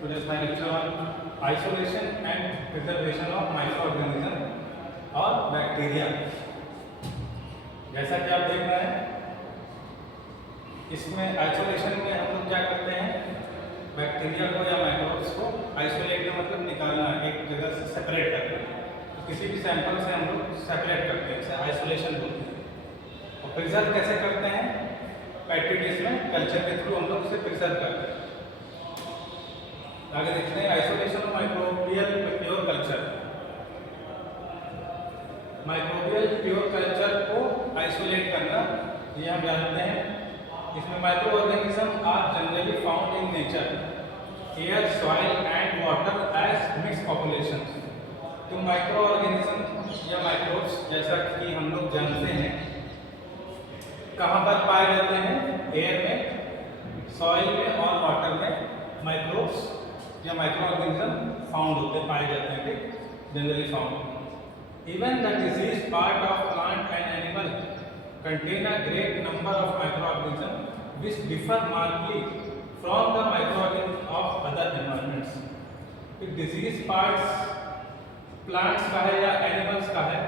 Today's my lecture on isolation and preservation of microorganism और bacteria. जैसा कि आप देख रहे हैं, इसमें आइसोलेशन में हम लोग क्या करते हैं, बैक्टीरिया को या माइक्रोब्स को आइसोलेट का मतलब निकालना, एक जगह से सेपरेट करना। तो किसी भी सैंपल से हम लोग सेपरेट करते हैं, इसे आइसोलेशन बोलते हैं। और प्रिजर्व कैसे करते हैं, पेट्री डिश में कल्चर के थ्रू हम लोग उसे प्रिजर्व करते हैं। आगे देखते हैं isolation of microbial pure culture. Microbial pure culture को आइसोलेट करना, ये हम जानते हैं। इसमें micro organism are generally found in nature, air, soil and water as mix population. तो माइक्रो ऑर्गेनिज्म या माइक्रोब्स, जैसा कि हम लोग जानते हैं, कहाँ पर पाए जाते हैं? एयर में, सॉइल में और वाटर में माइक्रोब्स या माइक्रो ऑर्गेनिज्म फाउंड होते पाए जाते हैं, ठीक, generally found. Even the disease part of plant and animal contain a great number of microorganisms which differ markedly from the microorganisms of other environments. फिर disease parts plants का है या animals का है,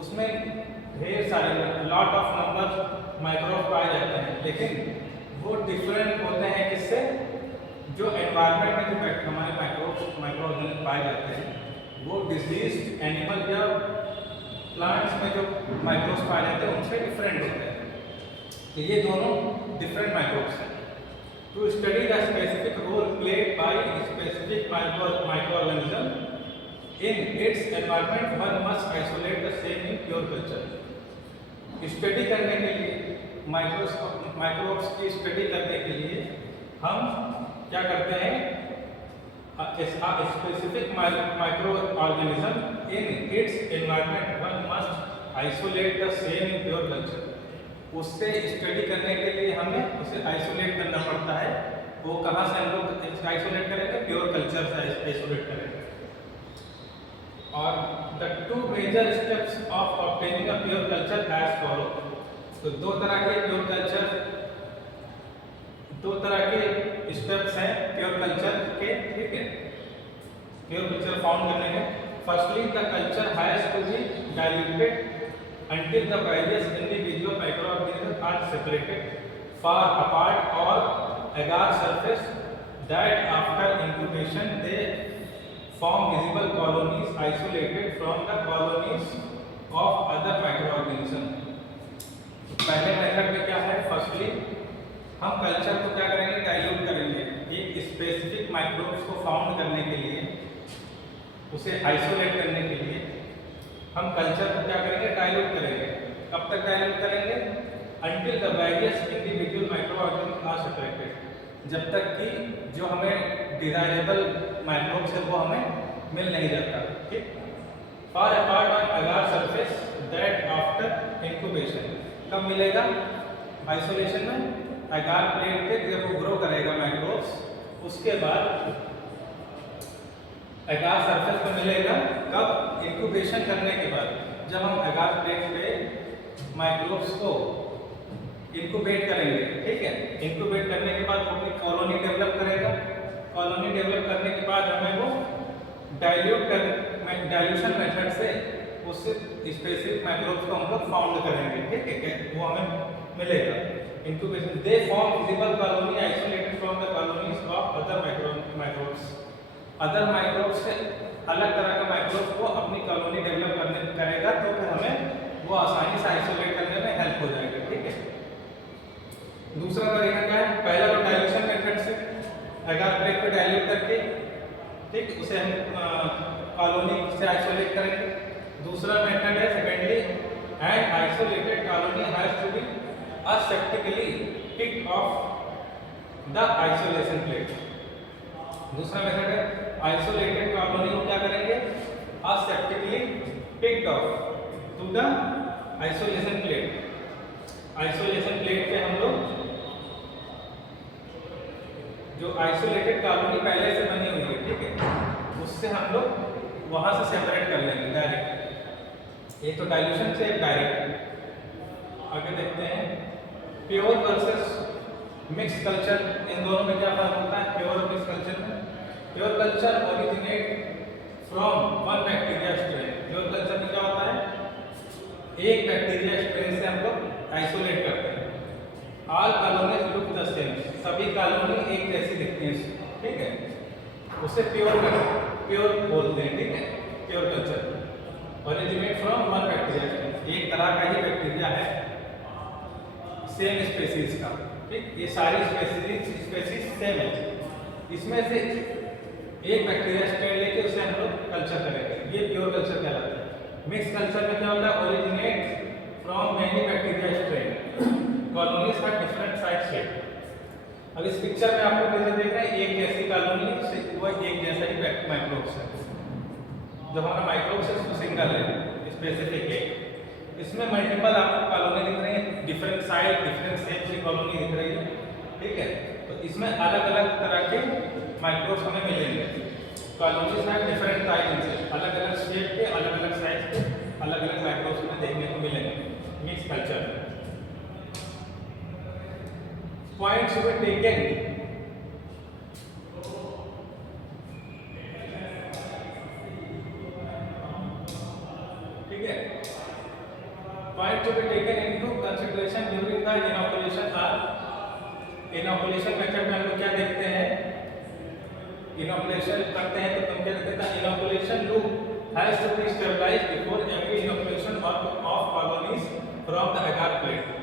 उसमें ढेर सारे lot of number माइक्रोब पाए जाते हैं, लेकिन वो डिफरेंट होते हैं किससे? जो एनवायरनमेंट में जो हमारे माइक्रोऑर्गेनिज्म पाए जाते हैं, वो डिजीज एनिमल या प्लांट्स में जो माइक्रोब्स पाए जाते हैं उनसे डिफरेंट होते हैं। तो ये दोनों डिफरेंट माइक्रोब्स हैं। To study the specific role played by specific microorganism in its environment, one must isolate the same in pure culture. Study करने के लिए, माइक्रोब्स की स्टडी करने के लिए हम क्या करते हैं? Specific microorganism in its environment, one must isolate the same in pure culture. उससे स्टडी करने के लिए हमें उसे आइसोलेट करना पड़ता है। वो कहाँ से हम लोग आइसोलेट करेंगे? प्योर कल्चर से आइसोलेट करेंगे। और the two major steps of obtaining a pure culture as follow. तो दो तरह के स्टेप्स हैं प्योर कल्चर के, ठीक है, प्योर कल्चर फाउंड करने के। Firstly the culture has to be diluted until the various individual microorganisms are separated far apart or agar surface, that after incubation they form visible colonies isolated from the colonies of other microorganisms. पहले method में क्या है? Firstly हम culture को क्या करेंगे? Dilute करेंगे। एक स्पेसिफिक माइक्रोब्स को फाउंड करने के लिए, उसे आइसोलेट करने के लिए हम कल्चर को क्या करेंगे? डाइल्यूट करेंगे। कब तक डाइल्यूट करेंगे? Until the various individual microorganisms are separated, जब तक कि जो हमें डिजायरेबल माइक्रोब्स है वो हमें मिल नहीं जाता, ठीक। Far apart on agar surface, that after incubation, कब मिलेगा? आइसोलेशन में agar प्लेट पे जब वो ग्रो करेगा माइक्रोब्स, उसके बाद एगार सरफेस पे मिलेगा। कब? इंक्यूबेशन करने के बाद। जब हम एगार प्लेट पे माइक्रोब्स को इंक्यूबेट करेंगे, ठीक है, इंक्यूबेट करने के बाद वो अपनी कॉलोनी डेवलप करेगा। कॉलोनी डेवलप करने के बाद हमें वो डाइल्यूशन मेथड से उससे स्पेसिफिक माइक्रोब्स को हम लोग फाउंड करेंगे, ठीक है, वो हमें मिलेगा। Incubation they form visible colony isolated from the colonies of other microbes. Other microbes से अलग तरह का माइक्रोब को अपनी कॉलोनी डेवलप करेगा, तो फिर हमें वो आसानी से आइसोलेट करने में हेल्प हो जाएगा, ठीक है। दूसरा तरीका क्या है? पहला तो डाइल्यूशन मेथड से एगार प्लेट पे डाइल्यूट करके, ठीक, उसे हम कॉलोनी से आइसोलेट करेंगे। दूसरा मेथड है secondly, and isolated colony has to be aseptically picked off the isolation plate. दूसरा मेथड है आइसोलेटेड कॉलोनी को क्या करेंगे? Aseptically picked off to the isolation plate. Isolation plate पे हम लोग जो आइसोलेटेड कॉलोनी पहले से बनी हुई है, ठीक है, उससे हम लोग वहां से सेपरेट कर लेंगे डायरेक्ट। एक तो डाइल्यूशन से, एक डायरेक्ट। आगे देखते हैं प्योर वर्सेस मिक्स कल्चर, इन दोनों में क्या फर्क होता है? प्योर और मिक्स कल्चर में pure culture originate from one bacteria strain. Pure culture में क्या होता है, एक बैक्टीरिया स्ट्रेन से हम लोग आइसोलेट करते हैं। All colonies look the same, सभी कॉलोनी एक जैसी दिखती हैं, ठीक है, उसे प्योर बोलते हैं, ठीक है, pure culture. Originate from one bacteria strain, एक तरह का ही बैक्टीरिया है सेम स्पेसीज का, ठीक, ये सारी स्पेसीज सेम है। इसमें से एक बैक्टीरिया स्ट्रेन लेके उसे हम लोग कल्चर करेंगे, ये प्योर कल्चर कहलाता है। मिक्स कल्चर में क्या होता है, originate from many bacteria strain, colonies have different size shape. अब इस पिक्चर में आप लोग जैसे देख रहे हैं, एक जैसी कॉलोनी से वो एक जैसा ही माइक्रोब्स है। जो हमारा माइक्रोब्स है उसको सिंगल है, स्पेसिफिक है। इसमें मल्टीपल आपको कॉलोनी दिख रही है, डिफरेंट साइज डिफरेंट शेप की कॉलोनी दिख रही है, ठीक है। तो इसमें अलग अलग तरह के माइक्रोब्स हमें मिलेंगे। कॉलोनीज हैव डिफरेंट टाइप्स से, अलग अलग शेप के अलग अलग साइज के अलग अलग माइक्रोब्स हमें देखने को मिलेंगे मिक्स कल्चर में। पॉइंट्स टू बी टेकन, ठीक है, point to be taken into consideration during the inoculation are. Inoculation method में हम लोग क्या देखते हैं, इनोकुलेशन करते हैं तो हम क्या देखते हैं, inoculation loop has to be stabilised before every inoculation of colonies from the agar plate.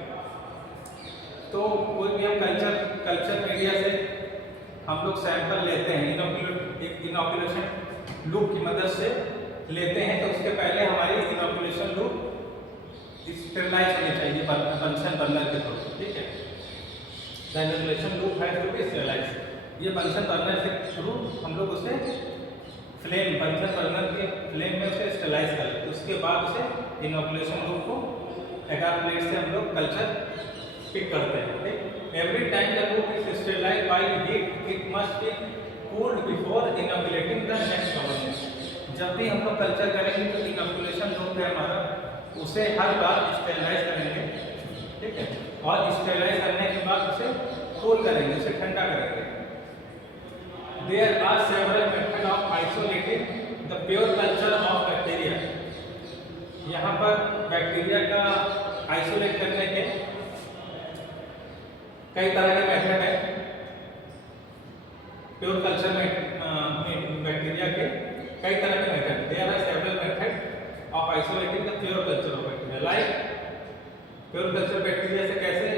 तो कोई भी हम कल्चर मीडिया से हम लोग सैंपल लेते हैं, इनोकुलेशन लूप की मदद से लेते हैं, तो उसके पहले हमारी इनोकुलेशन लूप स्टेबलाइज होनी चाहिए बंसन बर्नर के थ्रू, ठीक है। The inoculation loop has to be stabilise, ये बंसन बर्नर के थ्रू हम लोग उसे फ्लेम बंसन बर्नर के फ्लेम में उसे स्टेबलाइज कर लेते, उसके बाद उसे इनोकुलेशन लूप को एगार प्लेट से हम लोग कल्चर पिक करते हैं, ठीक। Every time the loop is stabilised by heat, it must be cooled before inoculating the next colony. जब भी हम लोग कल्चर करेंगे तो इनोकुलेशन लूप है हमारा, उसे हर बार स्टेबलाइज करेंगे, ठीक है, और स्टेबलाइज करने के बाद उसे कूल करेंगे, उसे ठंडा करेंगे। There are several method of isolating the pure culture of bacteria. यहाँ पर बैक्टीरिया का आइसोलेट करने के कई तरह के मेथड है। प्योर कल्चर में बैक्टीरिया के कई तरह के method, there are several method of isolating the pure culture of bacteria, like pure culture bacteria से कैसे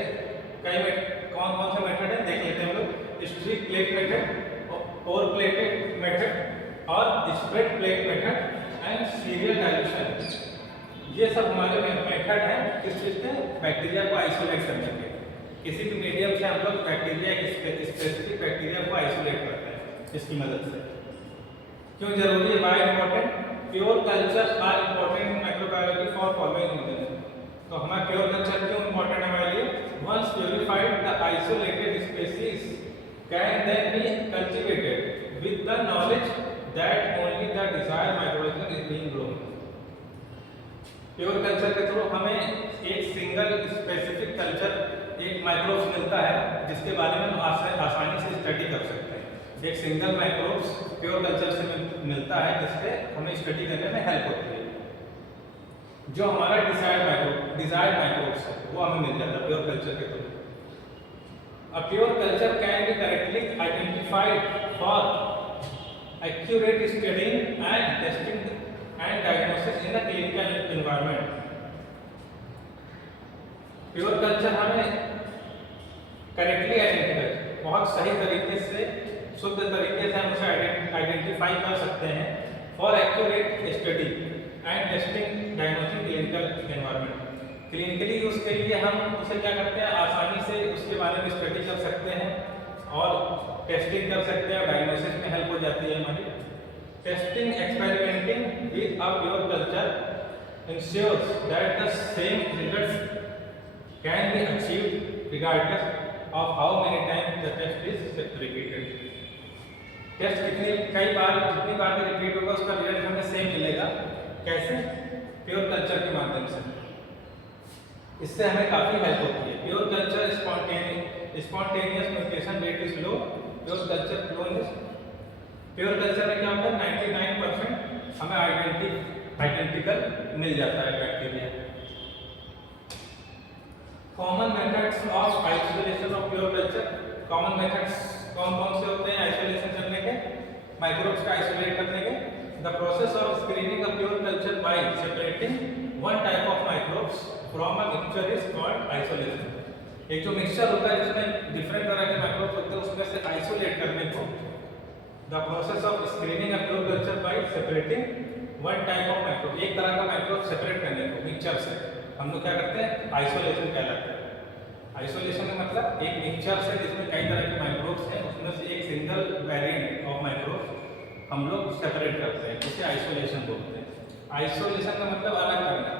कौन से मेथड है देख लेते हैं हम लोग। Streak plate method, over plated method और spread plate method and serial dilution. ये सब हमारे मेथड हैं किस चीज़ के, बैक्टीरिया को आइसोलेट करने के। किसी भी मीडियम से हम लोग बैक्टीरिया स्पेसिफिक बैक्टीरिया को आइसोलेट करते हैं इसकी मदद से। क्यों जरूरी है, why important, pure culture are important in microbiology for following reason. तो हमारा प्योर कल्चर क्यों इम्पोर्टेंट है हमारे लिए, once purified the isolated species can then be cultivated with the knowledge that only the desired microorganism is being grown. Pure culture के through हमें एक single specific culture, एक माइक्रोब्स मिलता है जिसके बारे में हम आसानी से स्टडी कर सकते हैं। एक सिंगल माइक्रोब्स प्योर कल्चर से मिलता है जिससे हमें स्टडी करने में हेल्प होती है। जो हमारा डिजायर्ड माइक्रोब्स है वो हमें मिल जाता है प्योर कल्चर के through. A pure culture can be correctly identified for accurate studying and testing and diagnosis in a clinical environment. Pure culture हमें करेक्टली आइडेंटिफाई, बहुत सही तरीके से शुद्ध तरीके से हम उसे आइडेंटिफाई कर सकते हैं for accurate study and testing diagnostic clinical environment. Clinically use के लिए हम उसे क्या करते हैं, आसानी से उसके बारे में स्टडी कर सकते हैं और टेस्टिंग कर सकते हैं, डायग्नोसिस में हेल्प हो जाती है हमारी। Testing experimenting with a pure culture ensures that the same result can be achieved regardless of how many times the test is repeated। Test जितनी बार भी रिपीट होगा उसका रिजल्ट हमें सेम मिलेगा। कैसे, प्योर कल्चर के माध्यम से। इससे हमें काफी हेल्प होती है। Pure culture spontaneous mutation rate is low, pure culture clone is pure culture में क्या होता है 99% हमें आइडेंटिकल मिल जाता है bacteria. Common methods of isolation of pure culture, common methods कौन कौन से होते हैं आइसोलेशन करने के, माइक्रोब्स का आइसोलेट करने के? The process of screening a pure culture by separating one type of microbes from a mixture is called isolation. एक जो मिक्सचर होता है जिसमें डिफरेंट तरह के माइक्रोब्स होते हैं उसमें से आइसोलेट करने को the process of screening a pure culture by separating one type of microbe, एक तरह का माइक्रोब सेपरेट करने को मिक्सचर से हम लोग क्या करते हैं आइसोलेशन कहलाता है। आइसोलेशन का मतलब एक मिक्सचर से जिसमें कई तरह के माइक्रोब्स हैं उसमें से एक सिंगल वेरिएंट ऑफ माइक्रोब्स हम लोग सेपरेट करते हैं, उसे आइसोलेशन बोलते हैं। आइसोलेशन का मतलब अलग करना।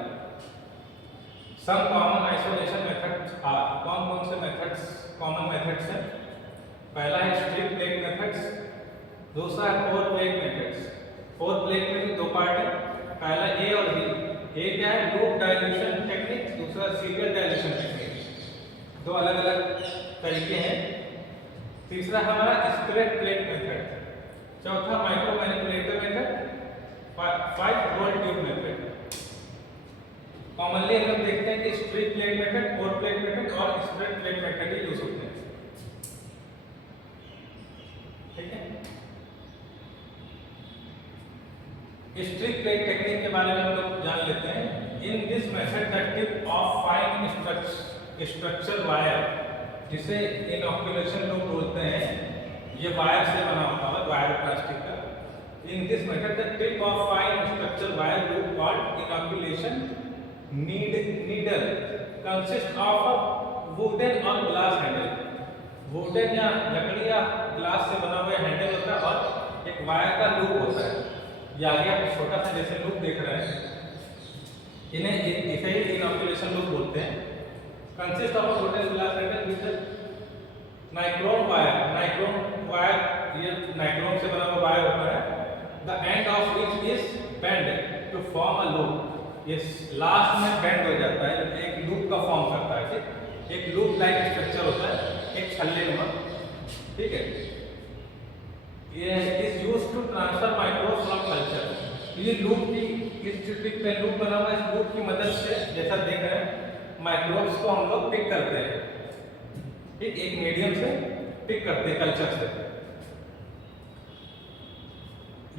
Some common isolation methods are, कौन कौन से मेथड्स कॉमन मेथड्स हैं? पहला है स्ट्रिप प्लेट मेथड्स, दूसरा है four plate methods. Four plate में भी दो पार्ट है, पहला ए और बी। ए क्या है लूप डाइल्यूशन टेक्निक, दूसरा सीरियल डाइल्यूशन टेक्निक, दो अलग अलग तरीके हैं। तीसरा हमारा स्प्रेड प्लेट मेथड, चौथा micro manipulator method, 5 roll tube method. Commonly हम लोग देखते हैं कि strip plate method, four plate method और स्प्रेड प्लेट मेथड ही यूज होते हैं, ठीक है। स्ट्रिप प्लेट टेक्निक के बारे में हम लोग जान लेते हैं। In this method the tip of fine structure wire, जिसे इनॉक्यूलेशन लोग बोलते हैं, ये वायर से बना होता है, वायर प्लास्टिक का। In this method the tip of fine structure wire loop called inoculation needle consist of a wooden और ग्लास हैंडल। वुडन या लकड़ी या ग्लास से बना हुआ हैंडल होता है और एक वायर का लूप होता है। ये आगे आप छोटा सा जैसे लूप देख रहे हैं, इन्हें इसे ही इनॉक्यूलेशन लूप बोलते हैं। Consist of a wooden glass handle with nichrome wire, ये नाइक्रोम से बना हुआ वायर होता है। The end of which is bend to form a loop, ये लास्ट में बेंड हो जाता है, एक लूप का फॉर्म करता है, ठीक। एक लूप लाइक स्ट्रक्चर होता है, एक छल्ले नुमा, ठीक है। ये is used to transfer microbes from culture. ये लूप की इस टिप पे लूप बना हुआ है, इस लूप की मदद से जैसा देख रहे हैं माइक्रोब्स को हम लोग पिक करते हैं, ठीक, एक मीडियम से पिक करते हैं कल्चर से।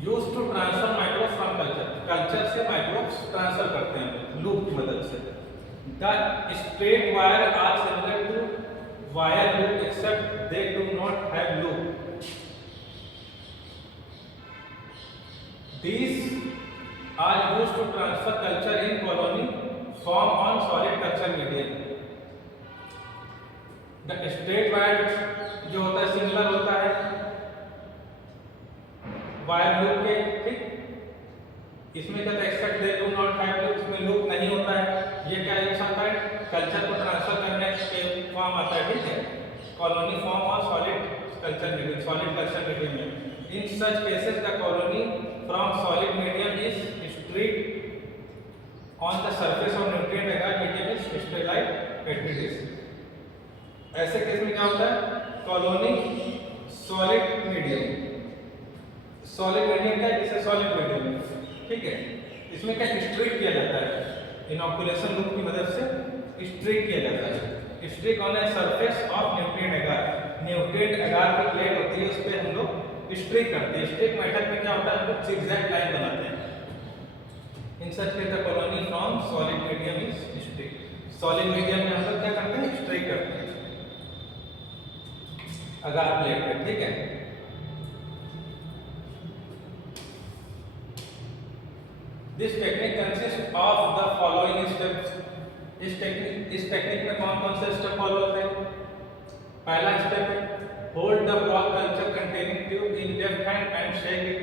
Use to transfer microbes from culture से माइक्रोब्स ट्रांसफर करते हैं लूप की मदद से। The straight wire are similar to wire loop except they do not have loop. These are used to transfer culture in colony form on solid culture medium. The straight wire जो होता है similar होता है wire loop के, ठीक। इसमें क्या except they do not have loop, इसमें लूप नहीं होता है। ये क्या यूज होता है कल्चर को ट्रांसफर करने के फॉर्म आता है, ठीक है, कॉलोनी फॉर्म और सॉलिड कल्चर मीडियम में। In such cases, the colony from solid medium is streaked on the surface of nutrient agar medium is sterile petri dish। ऐसे केस में क्या होता है कॉलोनी सॉलिड मीडियम का जिसे सॉलिड मीडियम, ठीक है, इसमें क्या स्ट्रीक किया जाता है, इनॉक्यूलेशन लूप की मदद से स्ट्रीक किया जाता है। Streak on a surface of nutrient एगार की प्लेट होती है, उस पर हम लोग स्ट्रिक करते हैं। स्ट्रिक मेथड में क्या होता है हम लोग zigzag लाइन बनाते हैं। In such case the colony from solid medium is streak. Solid medium में हम लोग क्या करते हैं स्ट्रिक करते हैं अगार प्लेट पे, ठीक है। This technique consist of the following steps. इस टेक्निक में कौन कौन से स्टेप फॉलो होते हैं? पहला स्टेप है hold the broth culture containing tube in left hand and shake it।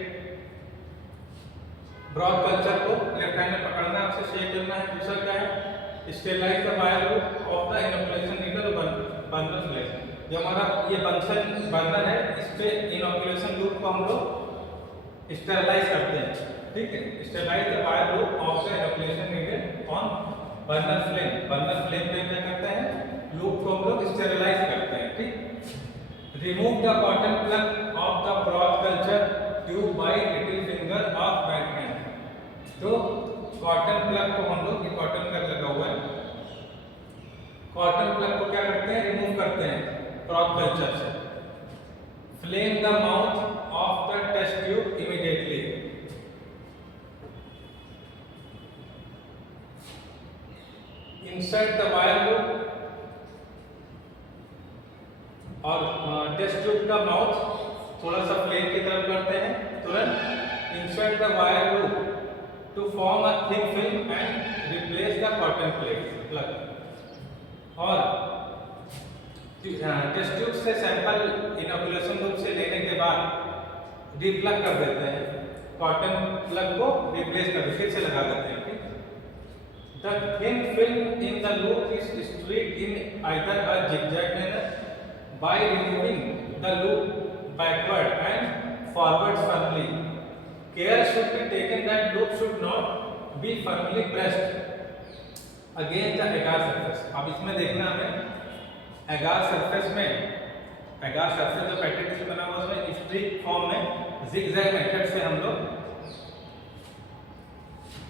Broth culture को लेफ्ट हैंड में पकड़ना है, उसे शेक करना है। दूसरा क्या है sterilise the wire loop of the inoculation needle burner flame. जो हमारा ये बर्नर है इस पे इनॉक्यूलेशन लूप को हम लोग स्टेरिलाइज करते हैं, ठीक है। Sterilise the wire loop of the inoculation needle on burner flame पे क्या करते हैं लूप को हम लोग स्टेरिलाइज करते हैं, ठीक। Remove the cotton plug of the broth culture tube bye little finger of right hand. तो कॉटन प्लग को हम लोग, ये कॉटन प्लग लगा हुआ है, कॉटन प्लग को क्या करते हैं, रिमूव करते हैं क्रॉप कल्चर से। Flame the mouth of the test tube immediately. Insert the wire loop, और टेस्ट ट्यूब का माउथ थोड़ा सा फ्लेम की तरफ करते हैं तुरंत। Insert the wire loop to form a thin film and replace the cotton plug. और टेस्ट ट्यूब से सैंपल इनोकुलेशन लूप से लेने के बाद रिप्लग कर देते हैं, कॉटन प्लग को रिप्लेस कर फिर से लगा देते हैं। The thin film in the loop is streaked in either a zigzag manner by removing the loop backward and forward firmly. Care should be taken that loop should not be firmly pressed against the agar surface. अब इसमें देखना हमें agar surface में, agar surface जो pattern से बना हुआ उसमें स्ट्रीक फॉर्म में zigzag मेथड से हम लोग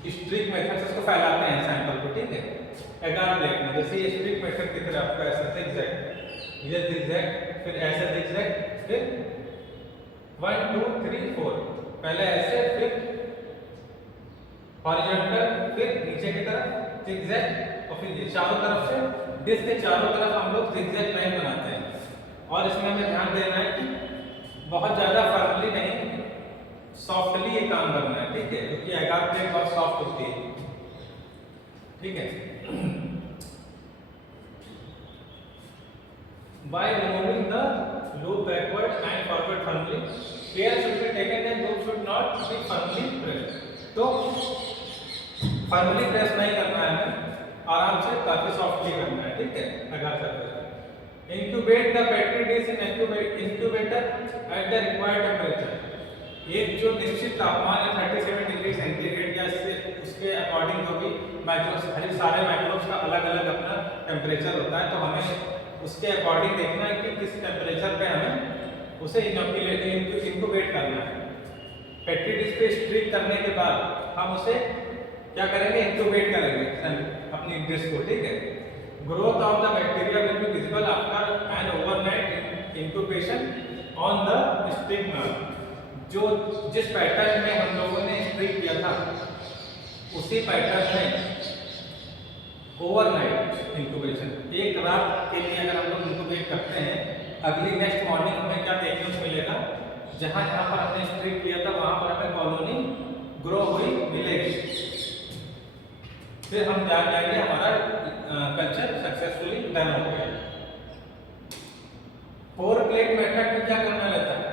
स्ट्रिक मेथड से उसको फैलाते हैं सैंपल को, ठीक है। एगार प्लेट में जैसे ये स्ट्रिक मेथड दिख रहा है आपको, ऐसा zigzag, ये zigzag, फिर ऐसा zigzag, फिर 1 2 3 4, पहले ऐसे, फिर हॉरिजॉन्टल, फिर नीचे की तरफ zigzag, और फिर ये चारों तरफ से डिस्क के चारों तरफ हम लोग zigzag लाइन बनाते हैं। और इसमें हमें ध्यान देना है कि बहुत ज्यादा फर्मली नहीं, सॉफ्टली ये काम करना है, ठीक है, क्योंकि एगार प्लेट बहुत सॉफ्ट होती है, ठीक है। By removing the loop backward and forward firmly, care should be taken that loop should not be firmly pressed. तो फर्मली प्रेस नहीं करना है हमें, आराम से काफी सॉफ्टली करना है, ठीक है, एगार surface. Incubate the petri dish in incubator at the required temperature. एक जो निश्चित तापमान है 37 डिग्री सेंटीग्रेड या इससे उसके अकॉर्डिंग जो भी माइक्रोब्स, सारे माइक्रोब्स का अलग अलग अपना टेम्परेचर होता है, तो हमें उसके अकॉर्डिंग देखना है कि किस टेम्परेचर पे हमें उसे इंक्यूबेट करना है। पेट्री डिश पे स्ट्रीक करने के बाद हम उसे क्या करेंगे, इंक्यूबेट करेंगे अपनी डिश को, ठीक है। Growth of the bacteria will be visible after an overnight incubation on the streak nerve. जो जिस पैटर्न में हम लोगों ने स्ट्रिक किया था उसी पैटर्न में ओवरनाइट इंक्यूबेशन, एक रात के लिए अगर हम लोग इंक्यूबेट करते हैं, अगली नेक्स्ट मॉर्निंग हमें क्या देखने को मिलेगा, जहां जहां पर हमने स्ट्रिक किया था वहां पर हमें कॉलोनी ग्रो हुई मिलेगी। फिर हम जान जाएंगे हमारा कल्चर सक्सेसफुली डन हो गया। पोर प्लेट मेथड में क्या करना रहता है,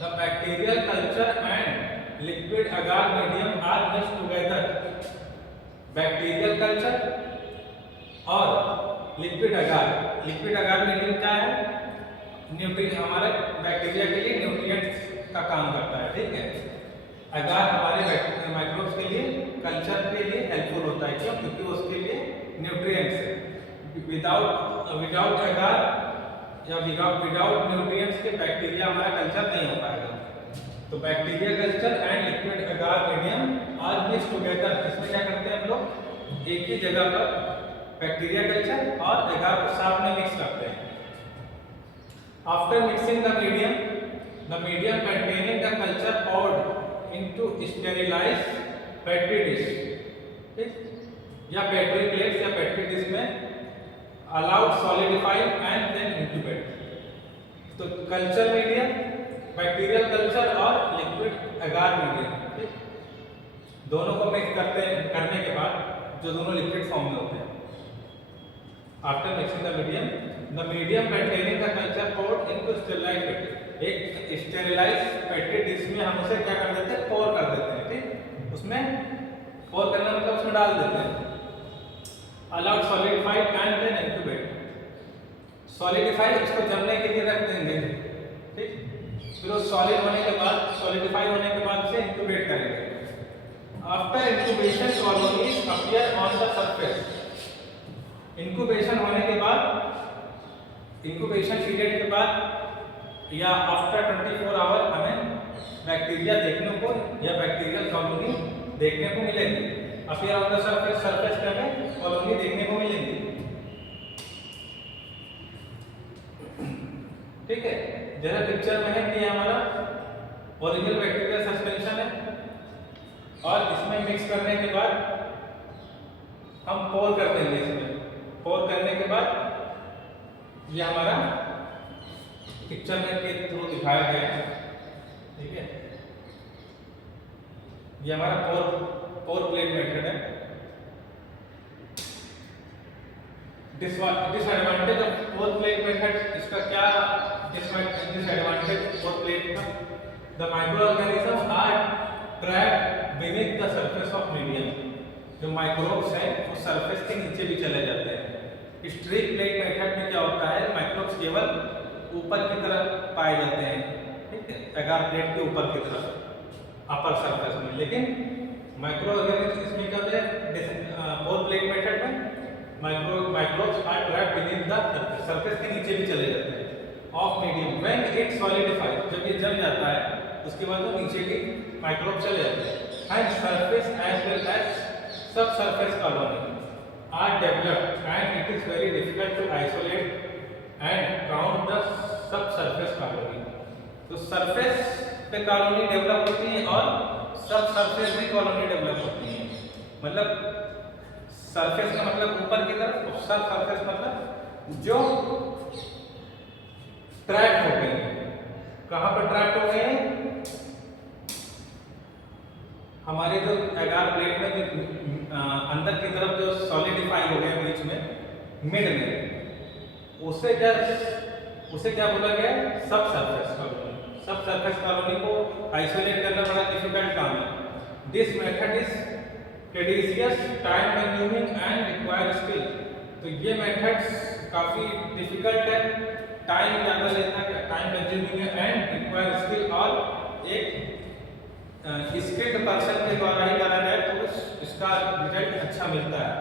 the bacterial culture and liquid agar medium are mixed together। Bacterial culture और लिक्विड अगार मीडियम क्या है, न्यूट्रिएंट, हमारे बैक्टीरिया के लिए न्यूट्रिएंट्स का काम करता है, ठीक है। अगार हमारे माइक्रोब्स के लिए, कल्चर के लिए हेल्पफुल होता है, क्यों, क्योंकि उसके लिए न्यूट्रिएंट्स है। विदाउट अगार या विदाउट न्यूट्रिएंट्स के बैक्टीरिया हमारा कल्चर नहीं हो पाएगा। तो bacteria culture and liquid agar medium are mix together. इसमें क्या करते हैं हम लोग, एक ही जगह पर बैक्टीरिया कल्चर और अगार को साथ में मिक्स करते हैं। After mixing the medium containing the culture poured into sterilized petri dish, ठीक, या पेट्री प्लेट्स या पेट्री डिश में allowed solidify and then incubate। तो कल्चर मीडियम, बैक्टीरियल कल्चर और लिक्विड अगार मीडियम, ठीक, दोनों को मिक्स करने के बाद जो दोनों लिक्विड फॉर्म में होते हैं। After mixing the medium containing the culture poured into sterilized petri, एक स्टेरिलाइज पेट्री डिश में हम उसे क्या कर देते हैं, पोर कर देते हैं, ठीक, उसमें पोर करना मतलब उसमें डाल देते हैं। allowed solidify and then incubate। Solidify इसको जमने के लिए रख देंगे, ठीक, फिर वो सॉलिड होने के बाद, सॉलिडिफाई होने के बाद से इंक्यूबेट करेंगे। After incubation colonies appear on the surface. Incubation होने के बाद, इंक्यूबेशन पीरियड के बाद या आफ्टर 24 आवर हमें बैक्टीरिया देखने को या बैक्टीरियल कॉलोनी देखने को मिलेगी। Appear on the surface, surface पे हमें कॉलोनी देखने को मिलेगी। ठीक है, जैसा पिक्चर में है कि हमारा ओरिजिनल बैक्टीरियल सस्पेंशन है और इसमें मिक्स करने के बाद हम पोर कर देंगे। इसमें पोर करने के बाद ये हमारा पिक्चर में के थ्रू दिखाया गया है। ठीक है, ये हमारा पोर प्लेट मेथड है। Disadvantage of pour plate method, इसका क्या डिसएडवांटेज पोर प्लेट का? The micro organism are trapped beneath the surface of medium. जो माइक्रोब्स हैं वो सरफेस के नीचे भी चले जाते हैं। स्ट्रिप प्लेट मेथड में क्या होता है, माइक्रोब्स केवल ऊपर की तरफ पाए जाते हैं। ठीक है, एगार प्लेट के ऊपर की तरफ अपर सरफेस में, लेकिन माइक्रो ऑर्गेनिज्म इसमें क्या होता है, पोर प्लेट मेथड में microbes are trapped beneath the surface, surface के नीचे भी चले जाते हैं of medium. When it solidifies, जब ये जम जाता है उसके बाद वो नीचे भी माइक्रोब चले जाते हैं। And surface as well as sub surface colony are developed and it is very difficult to isolate and count the subsurface colony। तो सरफेस पे कॉलोनी डेवलप होती है और सब सरफेस में कॉलोनी डेवलप होती है। मतलब सरफेस का मतलब ऊपर की तरफ और सब सरफेस मतलब जो ट्रैप हो गई है। कहाँ पर ट्रैप हो गए हैं? हमारे जो एगार प्लेट में जो अंदर की तरफ जो सॉलिडिफाई हो गया बीच में मिड में, उसे क्या बोला गया? Sub surface colony. Sub surface colony को आइसोलेट करना बड़ा डिफिकल्ट काम है। This method is tedious, time consuming and require skill. तो ये मेथड्स काफी डिफिकल्ट है, टाइम ज़्यादा लेता है, टाइम कंज्यूमिंग है एंड रिक्वायर स्किल, और एक स्किल्ड पर्सन के द्वारा ही करा जाए तो इसका रिजल्ट अच्छा मिलता है।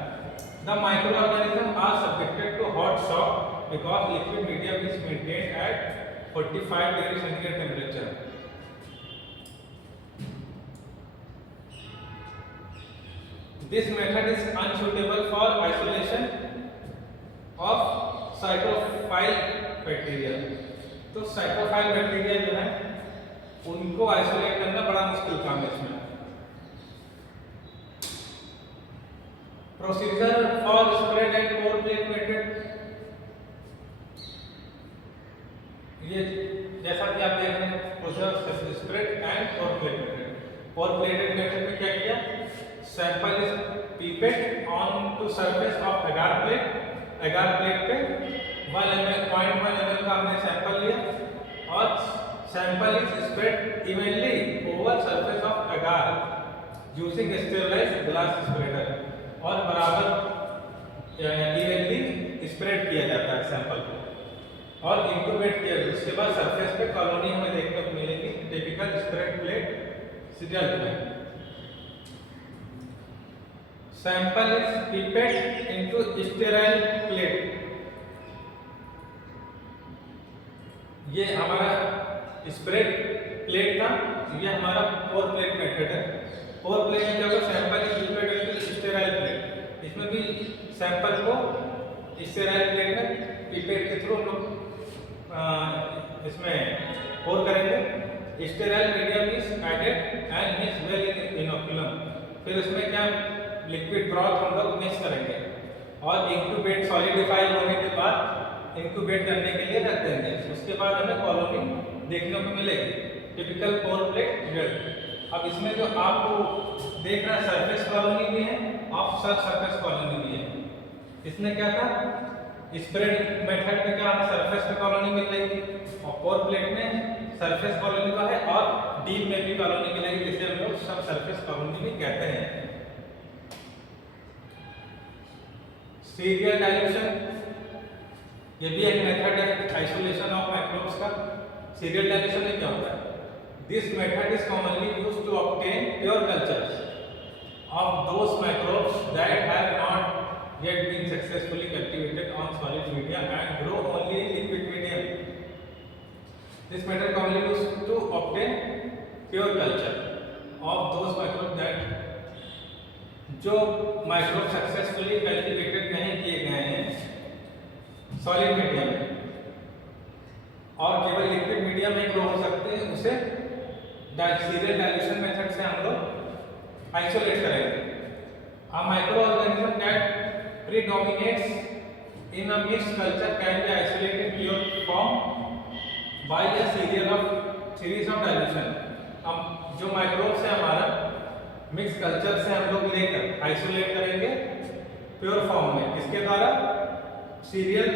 The micro organism are subjected to hot shock because liquid medium is maintained at 45 degree centigrade temperature. This method is unsuitable for isolation of psychrophile bacteria. तो साइटोफाइल बैक्टीरिया जो है उनको आइसोलेट करना बड़ा मुश्किल काम है इसमें। Procedure for spread and pour plate method, ये जैसा कि आप देख रहे हैं procedure spread and pour plate method. Pour plate method में क्या किया? Sample is pipetted on to surface of agar plate. Agar plate पे 1 ml 0.1 ml का हमने सैंपल लिया और sample is spread evenly over surface of एगार यूजिंग स्टेरिलाइज्ड ग्लास स्प्रेडर। और बराबर इवनली स्प्रेड किया जाता है सैंपल को और इंक्यूबेट किया जाता है। उसके बाद सरफेस पे कॉलोनी हमें देखने को मिलेगी टिपिकल स्प्रेड प्लेट सीरियल में। Sample is pipetted into sterile plate. ये हमारा स्प्रेड प्लेट था, ये हमारा पोर प्लेट मेथड है। पोर प्लेट में क्या होगा? Sample is pipetted into sterile plate. इसमें भी सैंपल को स्टेराइल प्लेट में पिपेट के थ्रू हम लोग इसमें पोर करेंगे। Sterile medium is added and mix well in inoculum. फिर उसमें क्या लिक्विड ब्रॉथ हम लोग मिक्स करेंगे और इंक्यूबेट सॉलिडिफाई होने के बाद इंक्यूबेट करने के लिए रख देंगे। उसके बाद हमें कॉलोनी देखने को मिलेगी, टिपिकल पोर प्लेट रिजल्ट। अब इसमें जो आपको देख रहा है सरफेस कॉलोनी भी है और सब सरफेस कॉलोनी भी है। इसमें क्या था? स्प्रेड मेथड में क्या हमें सरफेस पे कॉलोनी मिल रही थी और पोर प्लेट में सरफेस कॉलोनी का है और डीप में भी कॉलोनी मिलेगी, जिसे हम लोग सब सरफेस कॉलोनी भी कहते हैं। सीरियल डाइल्यूशन, ये भी एक मेथड है आइसोलेशन ऑफ माइक्रोब्स का। सीरियल डाइल्यूशन में क्या होता है? This method is commonly used to obtain pure cultures of those microbes that have not yet been successfully cultivated on solid media and grow only in liquid medium. This method commonly used to obtain pure culture of those microbe that जो microbe successfully cultivated नहीं किए गए हैं solid medium में और केवल liquid medium में grow हो सकते हैं, उसे सीरियल डाइल्यूशन मेथड से हम लोग आइसोलेट करेंगे। A microorganism that predominates in a mixed culture can be isolated in pure form by a series of dilution। हम जो माइक्रोब्स है हमारा मिक्स कल्चर से हम लोग लेकर आइसोलेट करेंगे प्योर फॉर्म में, किसके द्वारा? सीरियल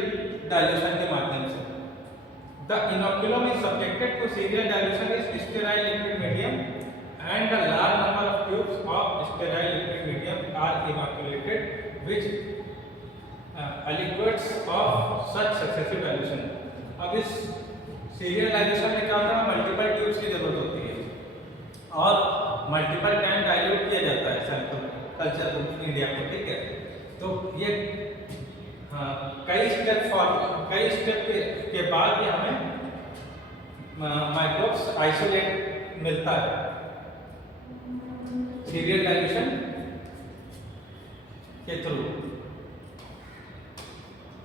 डाइल्यूशन के माध्यम से। The inoculum is subjected to serial dilution is sterile liquid medium and a large number of tubes of sterile liquid medium are inoculated which aliquots of such successive dilution। अब इस serial dilution में क्या होता है? Multiple tubes की जरूरत होती है और मल्टीपल टाइम डाइल्यूट किया जाता है सैंपल कल्चर मीडिया को, ठीक है। तो ये कई स्टेप के बाद ये हमें माइक्रोब्स आइसोलेट मिलता है सीरियल डाइल्यूशन के थ्रू।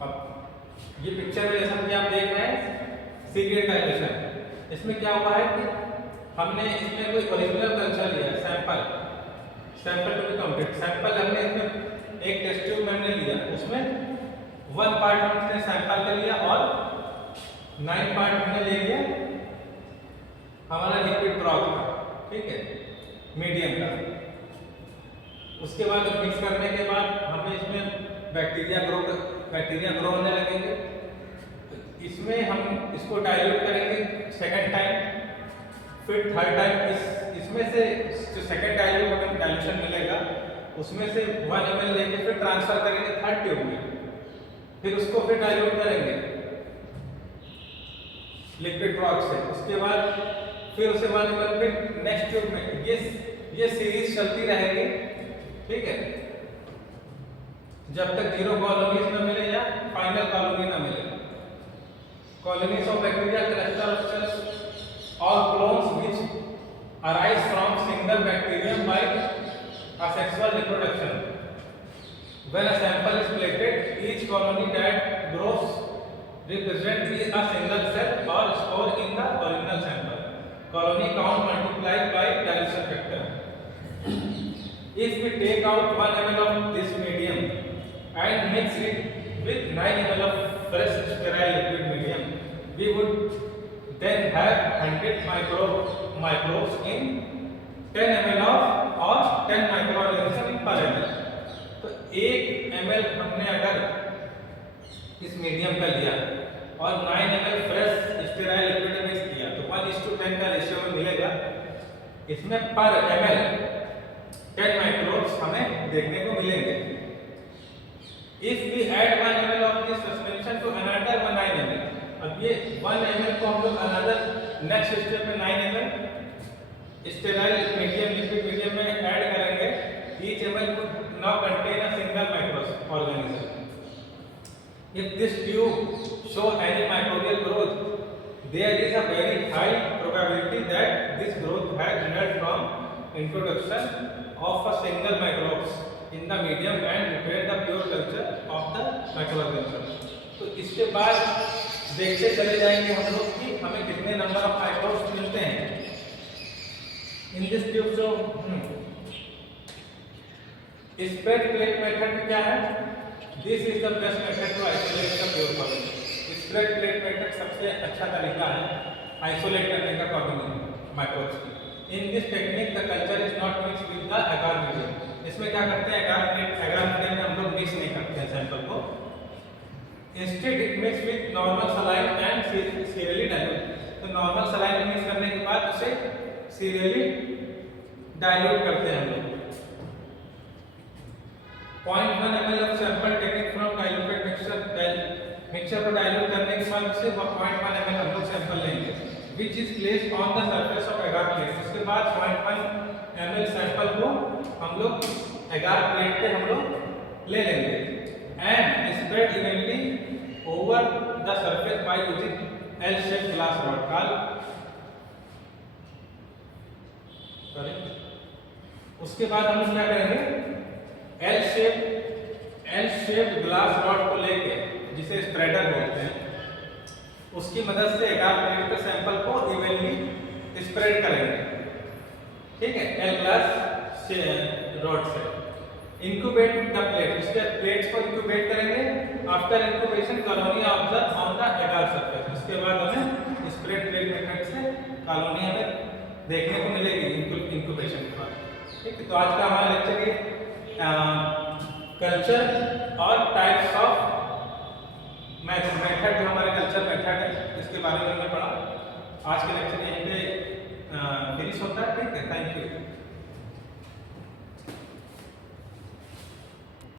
अब ये पिक्चर में जैसा कि आप देख रहे हैं सीरियल डाइल्यूशन, इसमें क्या हुआ है कि हमने इसमें कोई ओरिजिनल कल्चर लिया, sample to be counted. Sample हमने इसमें एक टेस्ट ट्यूब में हमने लिया, उसमें 1 पार्ट हमने सैंपल का लिया और 9 पार्ट हमने ले लिया हमारा लिक्विड ब्रॉथ का, ठीक है, मीडियम का। उसके बाद मिक्स करने के बाद हमें इसमें बैक्टीरिया ग्रो होने लगेंगे। इसमें हम इसको डाइल्यूट करेंगे सेकंड टाइम, फिर थर्ड टाइम इसमें से जो सेकंड डाइल्यूशन मिलेगा उसमें से 1 ml लेके फिर ट्रांसफर करेंगे थर्ड ट्यूब में, फिर उसको फिर डाइल्यूट करेंगे लिक्विड ब्रॉथ से। उसके बाद फिर उसे 1 ml फिर नेक्स्ट ट्यूब में, ये सीरीज चलती रहेगी, ठीक है, जब तक 0 कॉलोनीज न मिले या फाइनल कॉलोनी न मिले। Colonies of bacteria cluster of cells और clones which arise from single bacterium by asexual reproduction। When a sample is plated, each colony that grows represents a single cell or spore in the original sample। Colony count multiplied by dilution factor। If we take out 1 ml of this medium and mix it with 9 ml of fresh sterile liquid medium, we would then have 100 microbes in 10 ml of और 10 microorganism पर ml। तो 1 ml हमने अगर इस medium का लिया और 9 ml fresh sterile liquid mix किया तो 1:10 का रेशियो में मिलेगा। इसमें पर ml 10 माइक्रोब्स हमें देखने को मिलेंगे। If we add 1 ml of this suspension to another 9 ml, अब ये 1 ml को हम लोग अनदर नेक्स्ट स्टेप में 9 ml sterile medium liquid medium में ऐड करेंगे। each ml would now contain a single microorganism। If this tube show any microbial growth, there is a very high probability that this growth has resulted from introduction of a single microbes in the medium and prepare the pure culture of the microorganism। तो इसके बाद देखते चले जाएंगे हम लोग कि हमें कितने नंबर ऑफ माइक्रोब्स मिलते हैं इन दिस ट्यूब। जो स्प्रेड प्लेट मेथड क्या है? This is the best method to isolate the pure colony. Spread plate method सबसे अच्छा तरीका है आइसोलेट करने का कॉलोनी माइक्रोब्स की। In this technique the culture is not mix with the एगार मीडियम। इसमें क्या करते हैं, एगार मीडियम में हम लोग मिक्स नहीं करते हैं सैंपल को। Instead it mix with normal saline and serially dilute. तो नॉर्मल सलाइन मिक्स करने के बाद उसे सीरियली डाइल्यूट करते हैं हम लोग। 0.1 ml of sample taken from diluted mixture को डाइल्यूट करने के बाद उसे 0.1 ml हम लोग सैंपल लेंगे which is placed on the surface of agar plate। उसके बाद 0.1 ml सैंपल को हम लोग agar प्लेट पे हम लोग ले लेंगे and spread evenly over the surface by using L-shaped glass rod। उसके बाद हम क्या करेंगे, एल शेप ग्लास रॉड को लेके, जिसे स्प्रेडर बोलते हैं, उसकी मदद से एगार प्लेट के सैंपल को इवनली स्प्रेड करेंगे। ठीक है, एल ग्लास रॉड से इंक्यूबेट द प्लेट, इसके प्लेट्स को इंक्यूबेट करेंगे। After incubation colony observe on the एगार सरफेस, उसके बाद हमें स्प्रेड प्लेट मेथड से कॉलोनी हमें देखने को मिलेगी इंक्यूबेशन के बाद। ठीक है, तो आज का हमारा लेक्चर ये कल्चर और टाइप्स ऑफ मेथड, जो हमारे कल्चर मेथड है इसके बारे में हमने पढ़ा। आज के लेक्चर यहीं पे फिनिश होता है। ठीक है, थैंक यू।